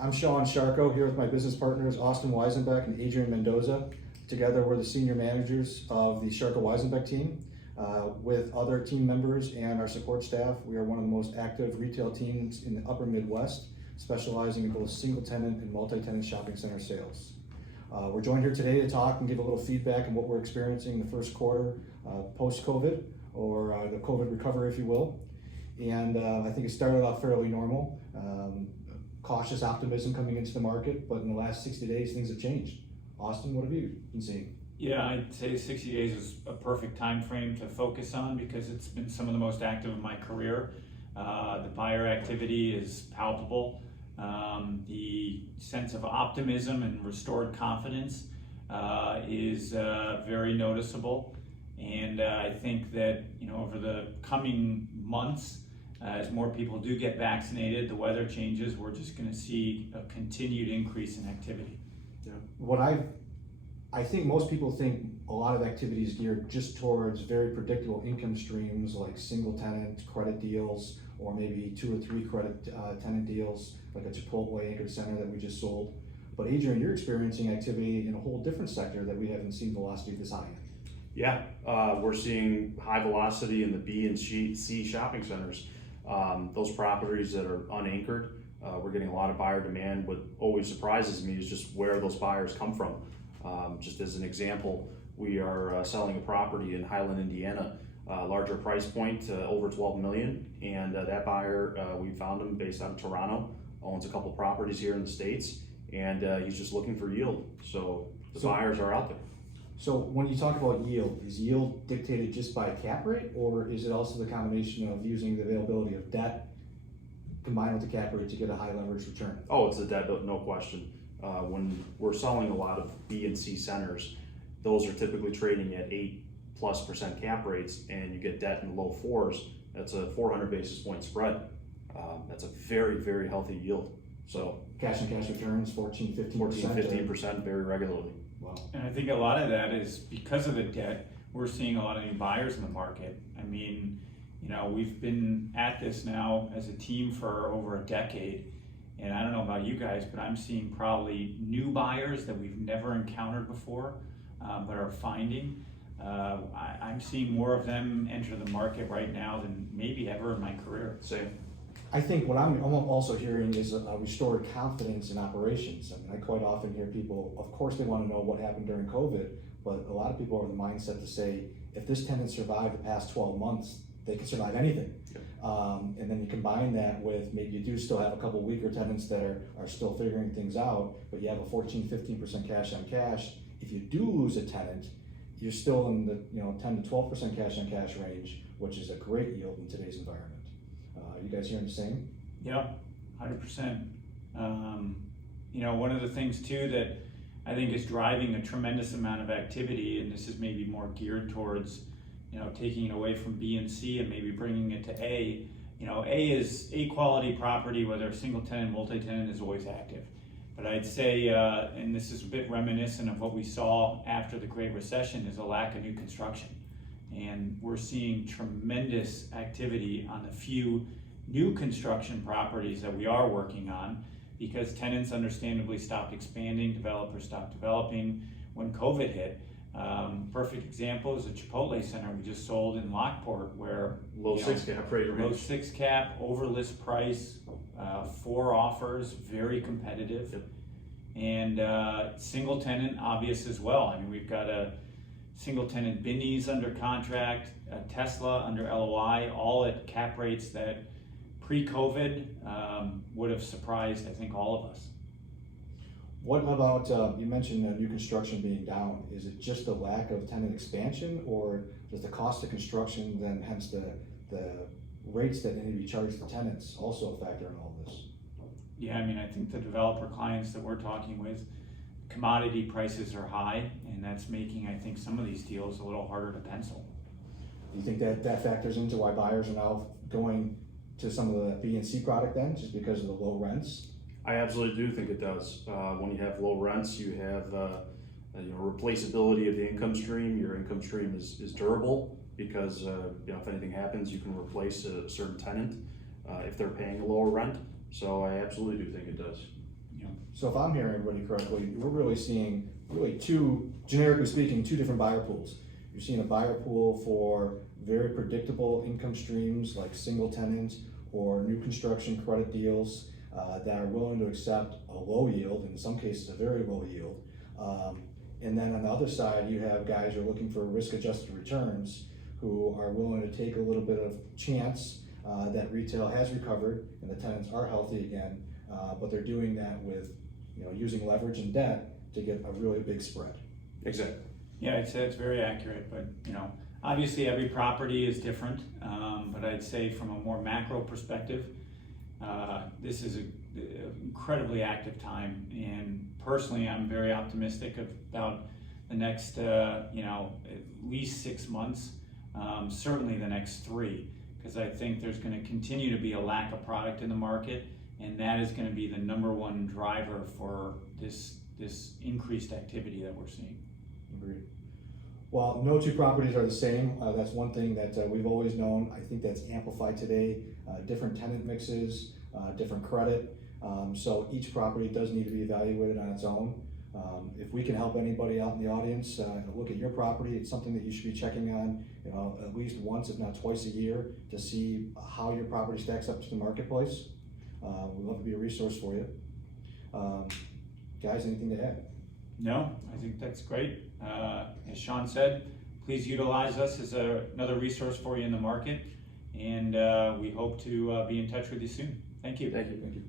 I'm Sean Sharko here with my business partners Austin Weisenbeck and Adrian Mendoza. Together we're the senior managers of the Sharko Weisenbeck team. With other team members and our support staff, we are one of the most active retail teams in the upper Midwest, specializing in both single tenant and multi-tenant shopping center sales. We're joined here today to talk and give a little feedback on what we're experiencing in the first quarter post-COVID, or the COVID recovery, if you will. And I think it started off fairly normal. Cautious optimism coming into the market, but in the last 60 days, things have changed. Austin, what have you been seeing? Yeah, I'd say 60 days is a perfect time frame to focus on because it's been some of the most active of my career. The buyer activity is palpable. The sense of optimism and restored confidence is very noticeable. And I think that, over the coming months, as more people do get vaccinated, the weather changes, we're just going to see a continued increase in activity. Yeah. I think most people think a lot of activity is geared just towards very predictable income streams like single tenant credit deals, or maybe 2 or 3 credit tenant deals like a Chipotle anchored center that we just sold. But Adrian, you're experiencing activity in a whole different sector that we haven't seen velocity this high in. Yeah, we're seeing high velocity in the B and C shopping centers. Those properties that are unanchored, we're getting a lot of buyer demand. What always surprises me is just where those buyers come from. Just as an example, we are selling a property in Highland, Indiana, larger price point, over 12 million. And that buyer, we found him based out of Toronto, owns a couple properties here in the States, and he's just looking for yield. So the buyers are out there. So when you talk about yield, is yield dictated just by cap rate, or is it also the combination of using the availability of debt combined with the cap rate to get a high leverage return? Oh, it's the debt, no question. When we're selling a lot of B and C centers, those are typically trading at 8+% cap rates, and you get debt in the low 4s. That's a 400 basis point spread. That's a very, very healthy yield. So Cash and cash returns, 14, 15%. 15% very regularly. Wow. And I think a lot of that is because of the debt. We're seeing a lot of new buyers in the market. I mean, we've been at this now as a team for over a decade. And I don't know about you guys, but I'm seeing probably new buyers that we've never encountered before, but are finding. I'm seeing more of them enter the market right now than maybe ever in my career. Same. I think what I'm also hearing is a restored confidence in operations. I mean, I quite often hear people, of course they want to know what happened during COVID, but a lot of people are in the mindset to say, if this tenant survived the past 12 months, they can survive anything. Yep. And then you combine that with maybe you do still have a couple weaker tenants that are still figuring things out, but you have a 14, 15% cash on cash. If you do lose a tenant, you're still in the 10 to 12% cash on cash range, which is a great yield in today's environment. You guys hearing the same? Yeah, 100%. One of the things too that I think is driving a tremendous amount of activity, and this is maybe more geared towards taking it away from B and C and maybe bringing it to A. A is A quality property, whether single tenant, multi-tenant, is always active. But I'd say, and this is a bit reminiscent of what we saw after the Great Recession, is a lack of new construction. And we're seeing tremendous activity on the few new construction properties that we are working on because tenants understandably stopped expanding, developers stopped developing when COVID hit. Perfect example is a Chipotle center we just sold in Lockport, where Low 6 cap rate range. Low 6 cap, over list price, 4 offers, very competitive. Yep. And single tenant, obvious as well. I mean, we've got a single tenant Binny's under contract, a Tesla under LOI, all at cap rates that pre-COVID would have surprised, I think, all of us. What about, you mentioned new construction being down. Is it just the lack of tenant expansion, or does the cost of construction, then hence the rates that need to be charged to tenants, also factor in all this? Yeah, I mean, I think the developer clients that we're talking with, commodity prices are high, and that's making, I think, some of these deals a little harder to pencil. Do you think that factors into why buyers are now going to some of the B and C product then, just because of the low rents? I absolutely do think it does. When you have low rents, you have replaceability of the income stream. Your income stream is durable because if anything happens, you can replace a certain tenant if they're paying a lower rent. So I absolutely do think it does. So if I'm hearing everybody correctly, we're really seeing two, generically speaking, two different buyer pools. You're seeing a buyer pool for very predictable income streams like single tenant or new construction credit deals that are willing to accept a low yield, in some cases a very low yield. And then on the other side, you have guys who are looking for risk-adjusted returns who are willing to take a little bit of chance that retail has recovered and the tenants are healthy again, but they're doing that with using leverage and debt to get a really big spread. Exactly. Yeah, I'd say it's very accurate, but obviously every property is different. But I'd say from a more macro perspective, this is an incredibly active time, and personally, I'm very optimistic about the next, at least 6 months, certainly the next 3, because I think there's going to continue to be a lack of product in the market, and that is going to be the #1 driver for this increased activity that we're seeing. Agreed. Well, no two properties are the same. That's one thing that we've always known. I think that's amplified today. Different tenant mixes, different credit. So each property does need to be evaluated on its own. If we can help anybody out in the audience look at your property, it's something that you should be checking on at least once, if not twice a year, to see how your property stacks up to the marketplace. We'd love to be a resource for you. Guys, anything to add? No, I think that's great. As Sean said, please utilize us as another resource for you in the market, and we hope to be in touch with you soon. Thank you. Thank you. Thank you.